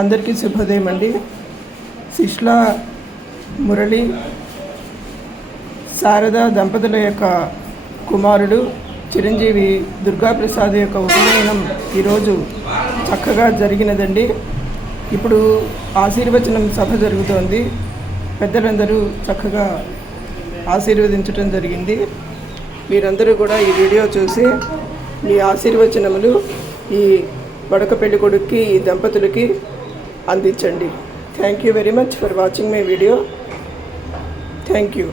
అందరికీ శుభోదయం అండి. శిష్ల మురళి శారద దంపతుల యొక్క కుమారుడు చిరంజీవి దుర్గాప్రసాద్ యొక్క ఉపనయనం ఈరోజు చక్కగా జరిగినదండి. ఇప్పుడు ఆశీర్వచనం సభ జరుగుతోంది. పెద్దలందరూ చక్కగా ఆశీర్వదించడం జరిగింది. మీరందరూ కూడా ఈ వీడియో చూసి మీ ఆశీర్వచనములు ఈ వడక పెళ్లి కొడుక్కి ఈ దంపతులకి అందించండి. Thank you very much for watching my video. Thank you.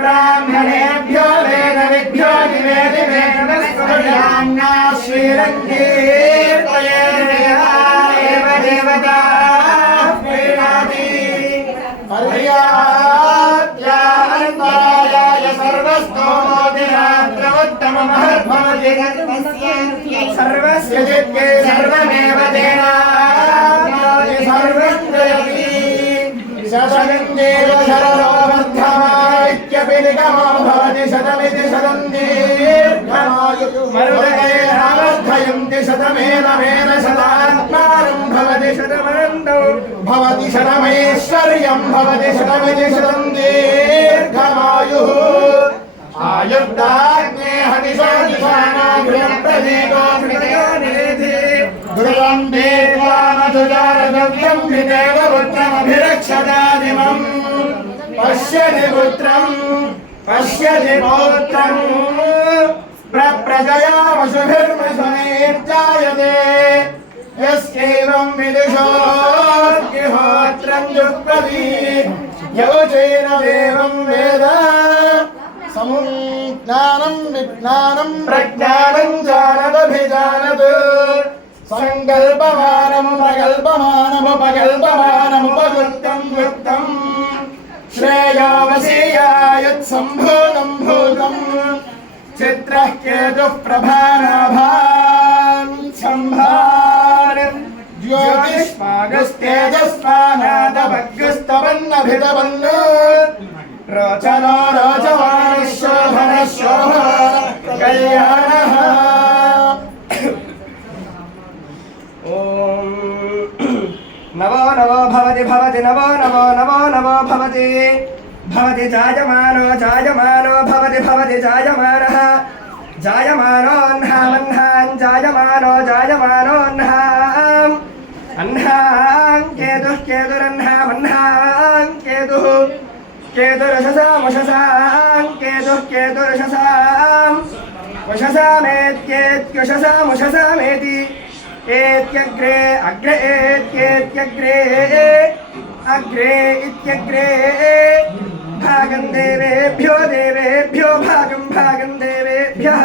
ब्राह्मणेभ्यो वेदविभ्यो निवेदिवेदस्वयान्ना श्रीरङ्गीर्तयेदेव देवता प्रीणाति पर्यात्यान्तरायाय सर्वस्तोमोदिरात्रमुत्तममहर्भवति सर्वस्य जित्ये सर्वमेव देनाति सर्वं जयति शतमिन्द्रेव शरदो वर्धमानित्यपि निगमो भवति शतमिति शतं दीर्घमायुः मरुदगैरावर्धयन्ति शतमेनमेन शतात्मानं भवति शतमनन्दो भवति शतमैश्वर्यं भवति शतमिति शतं दीर्घमायुः आयुर्दाग्ने हविषादिशानागृहप्रदीपो कृतयोनिधि ध्रुवं देवामधुजारद्रव्यं विदेवपुत्रमभिरक्षदादिमम् पश्यति पुत्रं पश्यति पौत्रं प्रजया वसुभिर्मसुनैर्जायते यस्यैवं विदुषोऽग्निहोत्रं जुह्वति यौचैन देवं वेद समुज्ञानं विज्ञानं प्रज्ञानं जानदभिजानत् संकल्पमानमुपकल्पमानमुपकल्पमानमुपकृतं वृत्तं श्रेयो वसीयायुत्सम्भूतं भूतं चित्रः केतुः प्रभानाभां सम्भार ज्योतिष्मागस्तेजस्मानादभग्रस्तवन्नभितवन् रोचनो रोचमानः शोभनः शोभनः कल्याणः नवो नवो भवति भवति नवो नवो नवो नवो भवति भवति जायमानो जायमानो भवति भवति जायमानः जायमानोऽह्नामह्नां जायमानो जायमानोऽह्नाम् अह्नां केतुः केतुरह्नामह्नां केतुः केतुरशसामुषसां केतुः केतुरशसां उषसामेत्येत्युषसामुषसामेति एत्यग्रे अग्रे एत्येत्यग्रे अग्रे इत्यग्रे भागं देवेभ्यो देवेभ्यो भागं भागं देवेभ्यः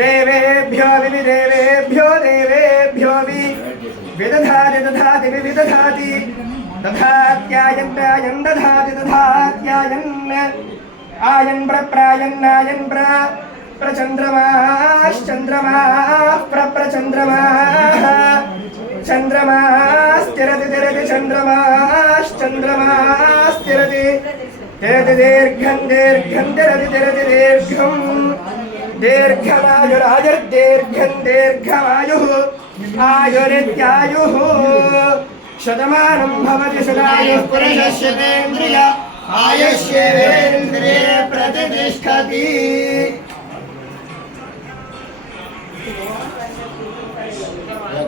देवेभ्यो विविदेवेभ्यो देवेभ्यो विदधाति दधाति विविदधाति दधात्यायन् प्रायन् दधाति दधात्यायन् आयन् प्रप्रायन्नायन् प्रचन्द्रमाश्चन्द्रमाः प्रचन्द्रमाः चन्द्रमास्तिरति तिरति चन्द्रमाश्चन्द्रमास्तिरति तिरति दीर्घं दीर्घं तिरति तिरति दीर्घं दीर्घमायुरायुर्दीर्घं दीर्घमायुः आयुरित्यायुः शतमानं भवति शतायुः पुरुषस्येन्द्रिय आयुष्येन्द्रिये प्रतिष्ठति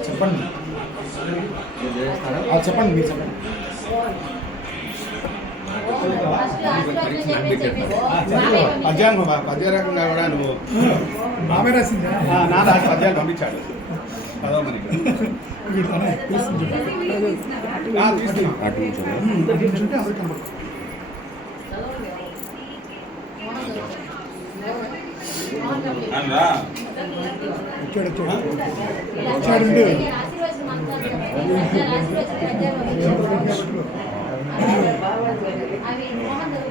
చెప్పండి చెప్పండి మీరు చెప్పండి. పద్యారకంగా కూడా నువ్వు మామే రాసిందా? నా పద్యాలు పంపించాడు చదవమని. అటు నుంచి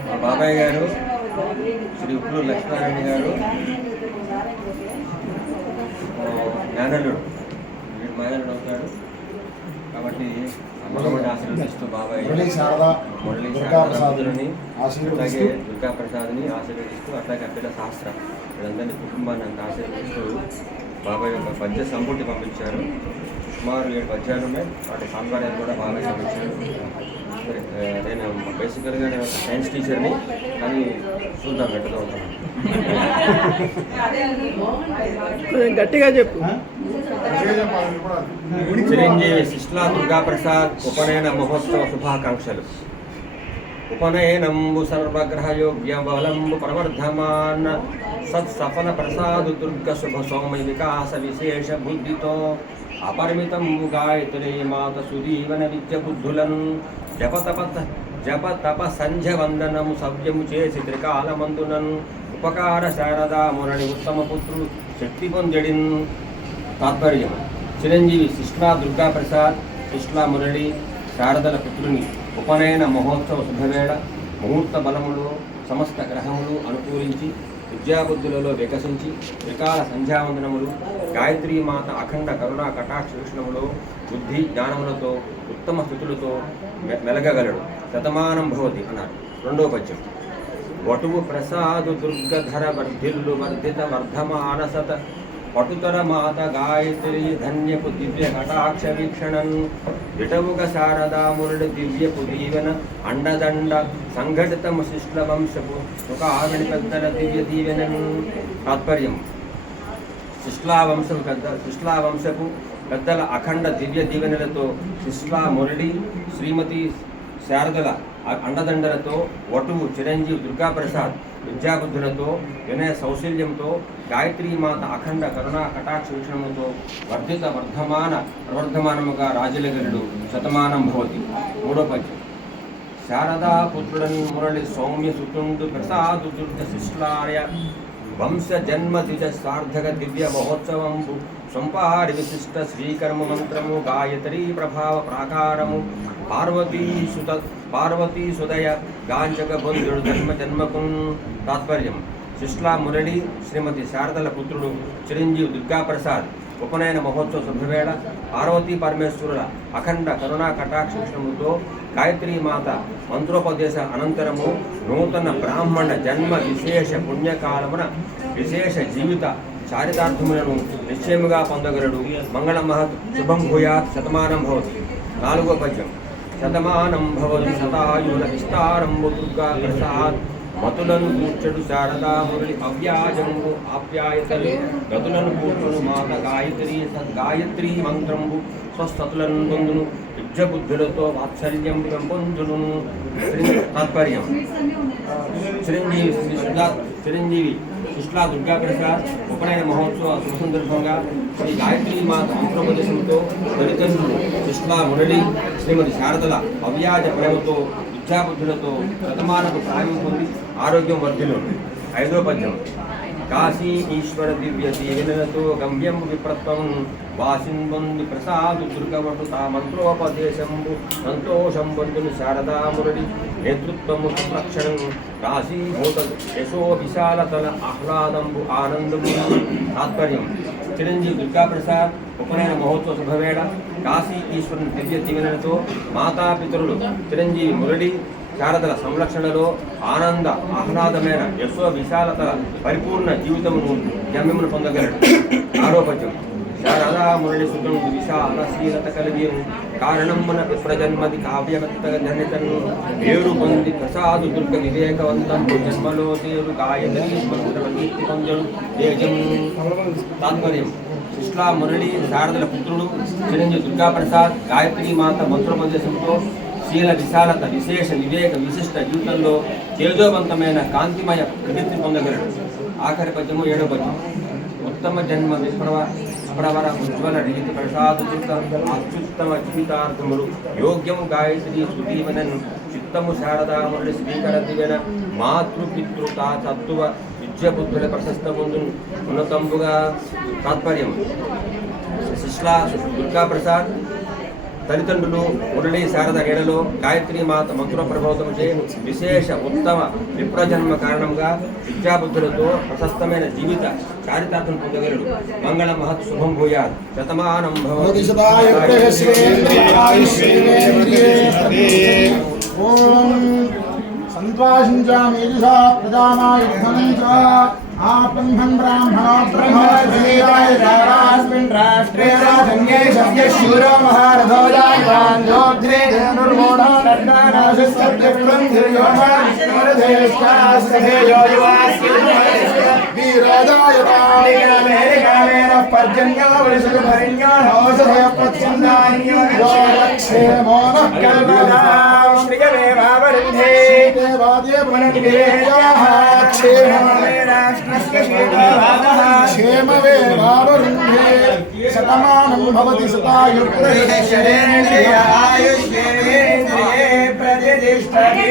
మా బాబాయ్ గారు శ్రీ ఉప్పులు లక్ష్మీనారాయణ గారు మేనల్లుడు వీడు మేనల్లుడు అవుతాడు కాబట్టి అమ్మగమని ఆశీర్వదిస్తూ బాబాయ్ మురళీ శారద మురళీ దుర్గా శారదాని ఆశీర్వదిస్తూ అలాగే దుర్గా ప్రసాద్ని ఆశీర్వదిస్తూ అట్లాగే అప్పిల శాస్త్ర వీళ్ళందరినీ కుటుంబాన్ని అంతా ఆశీర్వదిస్తూ బాబాయ్ యొక్క పద్య సంపుటి పంపించారు. సుమారు 7 పద్యాలు ఉన్నాయి. వాటి సాంప్రదాయాలు కూడా బాబాయ్ పంపించారు. నేను బేసికల్గా నేను ఒక సైన్స్ టీచర్ని, కానీ చూద్దాం ఎట్టుగా ఉంటాను. గట్టిగా చెప్పు. చిరంజీవి శిష్లా దుర్గా ప్రసాద్ ఉపనయన మహోత్సవ శుభాకాంక్షలు. ఉపనయనంబు సర్వగ్రహయోగ్య బలంబు ప్రవర్ధమాన సత్సఫల ప్రసాదు దుర్గ శుభ సౌమ్య వికాస విశేష బుద్ధితో అపరిమితంబు గాయత్రి మాత సుదీవన విద్య బుద్ధులను జప తప సంధ్య వందనము సవ్యము చేసి త్రికాలమందునను ఉపకార శారదా మురళి ఉత్తమ పుత్రుడు శక్తి పొందడిన్. తాత్పర్యం: చిరంజీవి శిష్లా దుర్గా ప్రసాద్, శిష్లా మురళి శారదల పుత్రుని ఉపనయన మహోత్సవ శుభవేళ ముహూర్త బలములో సమస్త గ్రహములు అనుకూలించి విద్యాబుద్ధులలో వికసించి త్రికాల సంధ్యావందనములు గాయత్రీ మాత అఖండ కరుణా కటాక్ష వీక్షణములో బుద్ధి జ్ఞానములతో ఉత్తమ స్థితులతో మెలగగలడు. శతమానం భవతి అన్నారు. 2వ పద్యం. వటువు ప్రసాదు దుర్గధర వర్ధిల్లు వర్ధిత వర్ధమానసత పటుతర మాత గాయత్రి ధన్యపు దివ్య కటాక్ష వీక్షణన్ విటవుగ శారదా మురళి దివ్యపు దీవెన అండదండ సంఘటితము శిష్ల వంశపు సుఖావిని పెద్దల దివ్య దీవెనను. తాత్పర్యం: శిష్లా వంశపు పెద్దల అఖండ దివ్య దీవెనలతో శిష్లా మురళి శ్రీమతి శారదల అండదండలతో వటువు చిరంజీవి దుర్గాప్రసాద్ విద్యాబుద్ధులతో వినయ సౌశల్యంతో గాయత్రీమాత అఖండ కరుణా కటాక్ష వీక్షణముతో ప్రవర్ధమానముగా రాజులగలుడు. శతమానం భవతి. 3వ పద్యం. శారదా పుత్రుడన్ మురళి సౌమ్య సుతుండు ప్రసాదు దుర్గ శిష్లాయ వంశ జన్మ ద్విజ సార్థక దివ్య మహోత్సవంబు సంపారి విశిష్ట శ్రీకర్మ మంత్రము గాయత్రీ ప్రభావ ప్రాకారము పార్వతీ సుదయ గాంచక బంధుడు జన్మ జన్మకున్. తాత్పర్యం: శిష్లా మురళి శ్రీమతి శారదల పుత్రుడు చిరంజీవి దుర్గాప్రసాద్ ఉపనయన మహోత్సవ శుభవేళ పార్వతీ పరమేశ్వరుల అఖండ కరుణా కటాక్షముతో గాయత్రీమాత మంత్రోపదేశ అనంతరము నూతన బ్రాహ్మణ జన్మ విశేష పుణ్యకాలమున విశేష జీవిత చారితార్థములను నిశ్చయముగా పొందగలడు. మంగళం మహత్. శుభం భూయాత్. శతమానం భవతి. 4వ పద్యం. శతమానం భవతి శతాయుల విస్తారంబు దుర్గా ప్రసాద్ మతులను కూర్చడు శారదా మురళి అవ్యాజంబు ఆప్యాయతలు గతులను కూర్చుడు మాత గాయత్రీ మంత్రంబు స్వస్థతులను పొందును విద్యబుద్ధులతో వాత్సల్యం పెంపొందును. తాత్పర్యం: చిరంజీవి శిష్లా దుర్గాప్రసాద్ ఉపనయన మహోత్సవ శుభ సందర్భంగా శ్రీ గాయత్రీ మాత మంత్రోపదేశంతో తల్లిదండ్రులు శిష్లా మురళి శ్రీమతి శారదల అవ్యాజ ప్రేమతో విద్యాబుద్ధులతో శతమానపు ప్రాయం పొంది ఆరోగ్యం వర్ధిల్లును. 5వ పద్యం. కాశీ ఈశ్వర దివ్య దీవెనలతో గమ్యం విప్రత్వం వాసిన్ పొంది ప్రసాదు దుర్గవటు తా మంత్రోపదేశంబు సంతోషం పొందును శారదా మురళి నేతృత్వము సంరక్షణం కాశీభూత యశో విశాలతల ఆహ్లాదంబు ఆనందము. తాత్పర్యం: చిరంజీవి దుర్గాప్రసాద్ ఉపనయన మహోత్సవ శుభవేళ కాశీ ఈశ్వరుని దివ్య దీవెనలతో మాతాపితరులు చిరంజీవి మురళి శారదల సంరక్షణలో ఆనంద ఆహ్లాదమైన యశో విశాలతల పరిపూర్ణ జీవితమును జన్మమును పొందగలడు. 6వ పద్యం. శారదా మురళి సుతం విశాలశీలత కలిగి కారణమున విప్రజన్మది కావ్యవత్త ధనితను ఏడు పొంది ప్రసాదు దుర్గ వివేకవంతంపు జన్మలో తేరు గాయత్రీ కీర్తి పొందడు తేజం. తాత్పర్యం: శిష్లా మురళి శారదల పుత్రుడు చిరంజీవి దుర్గాప్రసాద్ గాయత్రీ మాత మంత్రోపదేశంతో శీల విశాలత విశేష వివేక విశిష్ట జీవితంలో తేజోవంతమైన కాంతిమయ ప్రవృత్తి పొందగలడు. ఆఖరి పద్యము 7వ పద్యం. ఉత్తమ జన్మ అప్రవర ఉజ్వల రీతి ప్రసాదుత అత్యుత్తమ జీవితార్థములు యోగ్యము గాయత్రి సుదీవనన్ చిత్తము శారదాముడి శ్రీకర దివెన మాతృపితృతా తత్వ విద్యబుద్ధుల ప్రశస్త ముందు ఉన్నతంబుగా తాత్పర్యం శిష్లా దుర్గా ప్రసాద్ తల్లిదండ్రులు మురళీ శారద ఏడలో గాయత్రి మాత మధుర ప్రభావితం చేయను విశేష ఉత్తమ విప్రజన్మ కారణంగా విద్యాబుద్ధులతో ప్రశస్తమైన జీవిత చారితార్థం పొందగలడు. మంగళ మహత్ శుభం భూయాత్. శతమానం భవతి. సంత్వాసించామీజుషా ప్రజామాయుద్ధం చ ఆపన్హం బ్రాహ్మణో బ్రహ్మణేయాయ రారాస్మిన్ రాష్ట్రే రాజన్యే శూరో మహారథో జాయవాన్ యోధ్రే ధనుర్మోఢో నడ్డానాశస్సత్యప్రం ధిర్యోమానిష్ణోరధేష్టాస్తే వీరాజాయతాళికామేన పర్జన్యో వృషభరిణ్యో నౌషధయ ప్రత్సందాన్యో క్షేమో కల్పదాం శ్రియమేవావరుంధే దేవాదే పునర్వివేయాః क्षेमवेवावरुन्धे शतमानं भवति शतायुर्पुरुषेन्द्रिये प्रतिष्ठते.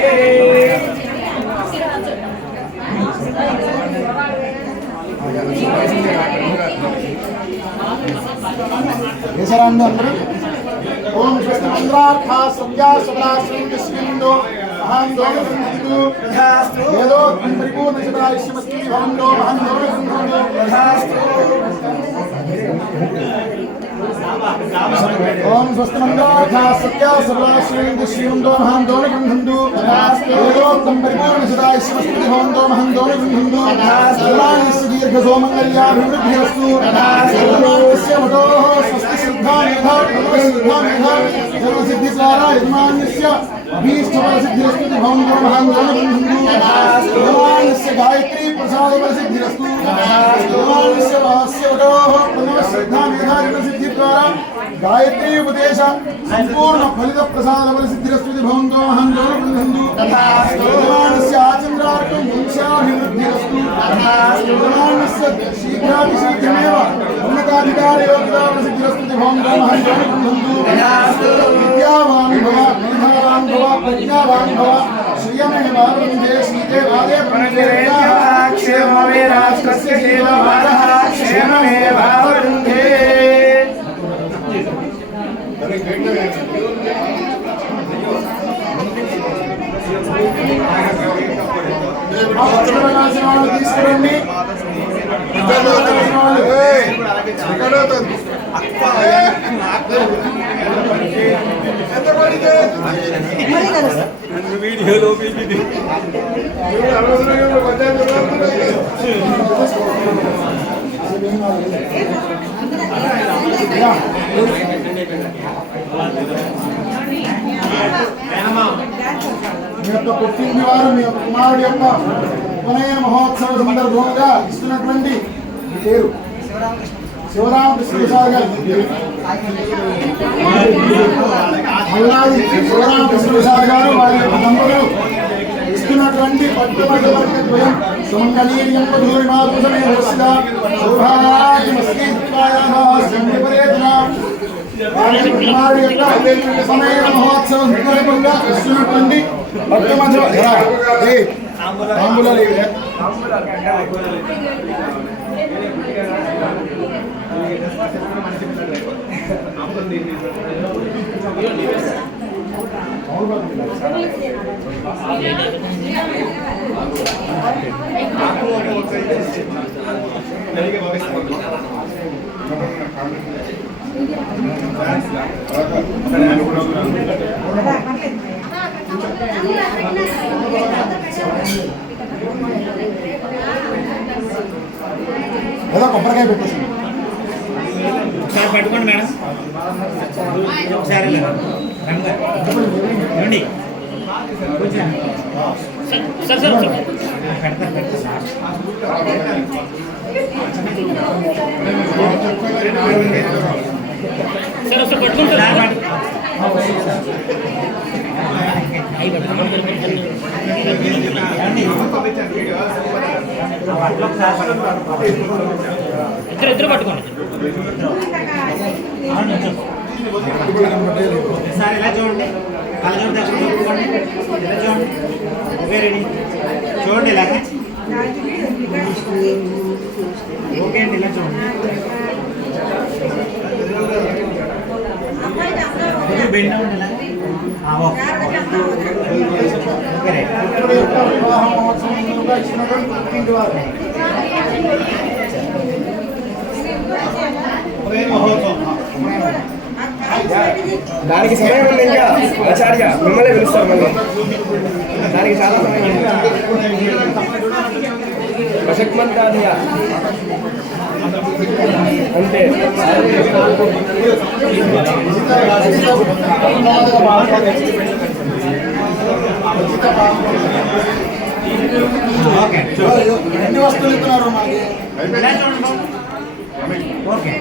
ओम मंत्रार्था संज्ञा सबलाश्रमिन्दो अहं दोषिन्दो तथास्तु वेदो परिपूर्ण सदाशिवस्ति भवन्दो अहं दोषिन्दो तथास्तु. ओम स्वस्तिमन्त्रार्था संज्ञा सबलाश्रमिन्दो अहं दोषिन्दो तथास्तु वेदो परिपूर्ण सदाशिवस्ति भवन्दो अहं दोषिन्दो तथास्तु. दीर्घसोमङ्गल्याभिवृद्धिरस्तु तथास्तु. स्वस्ति सिद्धा मेधा सिद्धिद्वारा यजमानस्य अभीष्टफलसिद्धिरस्तु भवन्दो भगवानस्य गायत्री प्रसादफलसिद्धिरस्तु भगवानस्य वास्य वटोः प्रणवसिद्धा मेधारिणसिद्धिद्वारा गायत्री उपदेश संपूर्ण फलित प्रसादफलसिद्धिरस्तु भवन्दो भगवानस्य आचन्द्रार्थं वंशाभिवृद्धिरस्तु भगवानस्य शीघ्रातिशीघ्रमेव उन्नताधिकारयोगिताफलसिद्धिरस्तु भवन्दो विद्यावान् भव मेधावान् भव प्रज्ञावान् भव श्रियमेवावरुन्धे श्रीदेवादे क्षेममे राष्ट्रस्य क्षेमवादः क्षेममेवावरुन्धे. తీసుకురండి వీడియోలో మీ యొక్క పుట్టిన వారు మీ యొక్క కుమారుడి యొక్క ఉపనయన మహోత్సవ సందర్భంగా ఇస్తున్నటువంటి పేరు శివరామకృష్ణ ప్రసాద్ గారు. మల్లాది శివరామకృష్ణ ప్రసాద్ గారు వారి యొక్క దంపతులు ఇస్తున్నటువంటి పట్టుబడ్డ ద్వయం సుమంగళీర్యం మధురిమాధుసమే వస్తా సౌభాగ్యమస్తి వారి కుమారుడి యొక్క ఉపనయన మహోత్సవ సందర్భంగా ఇస్తున్నటువంటి పట్టుమధ్య తాంబూలాలు ఏదో కొబ్బరికాయ పెట్టేసి ఒకసారి పట్టుకోండి మేడం, ఒకసారి రండి సార్ సార్ సార్ ఒకసారి పట్టుకుంటారా? ఇద్దరు పట్టుకోండి. చూడండి, కళ్ళజోడు దర్శనం చూసుకోండి, ఇలా చూడండి. ఓకే రెడీ, చూడండి ఇలాగే. ఓకే అండి, ఇలా చూడండి. కొంచెం బెండ్ అవ్వండి ఇలా. Okay right. ఇక్కడ యొక్క వివాహ మహోత్సవంగా ఇచ్చినటువంటి పుట్టింటి వారు దానికి సమయం ఉంది ఇంకా ఆచార్య మిమ్మల్ని పిలుస్తారు మళ్ళీ దానికి చాలా సమయం ఉంది ప్రసక్మంతాదియ అంతే ఓకే ఎన్ని వస్తువులు ఇస్తున్నారు మనకి ఇలా చూడండి బాబు. ఓకే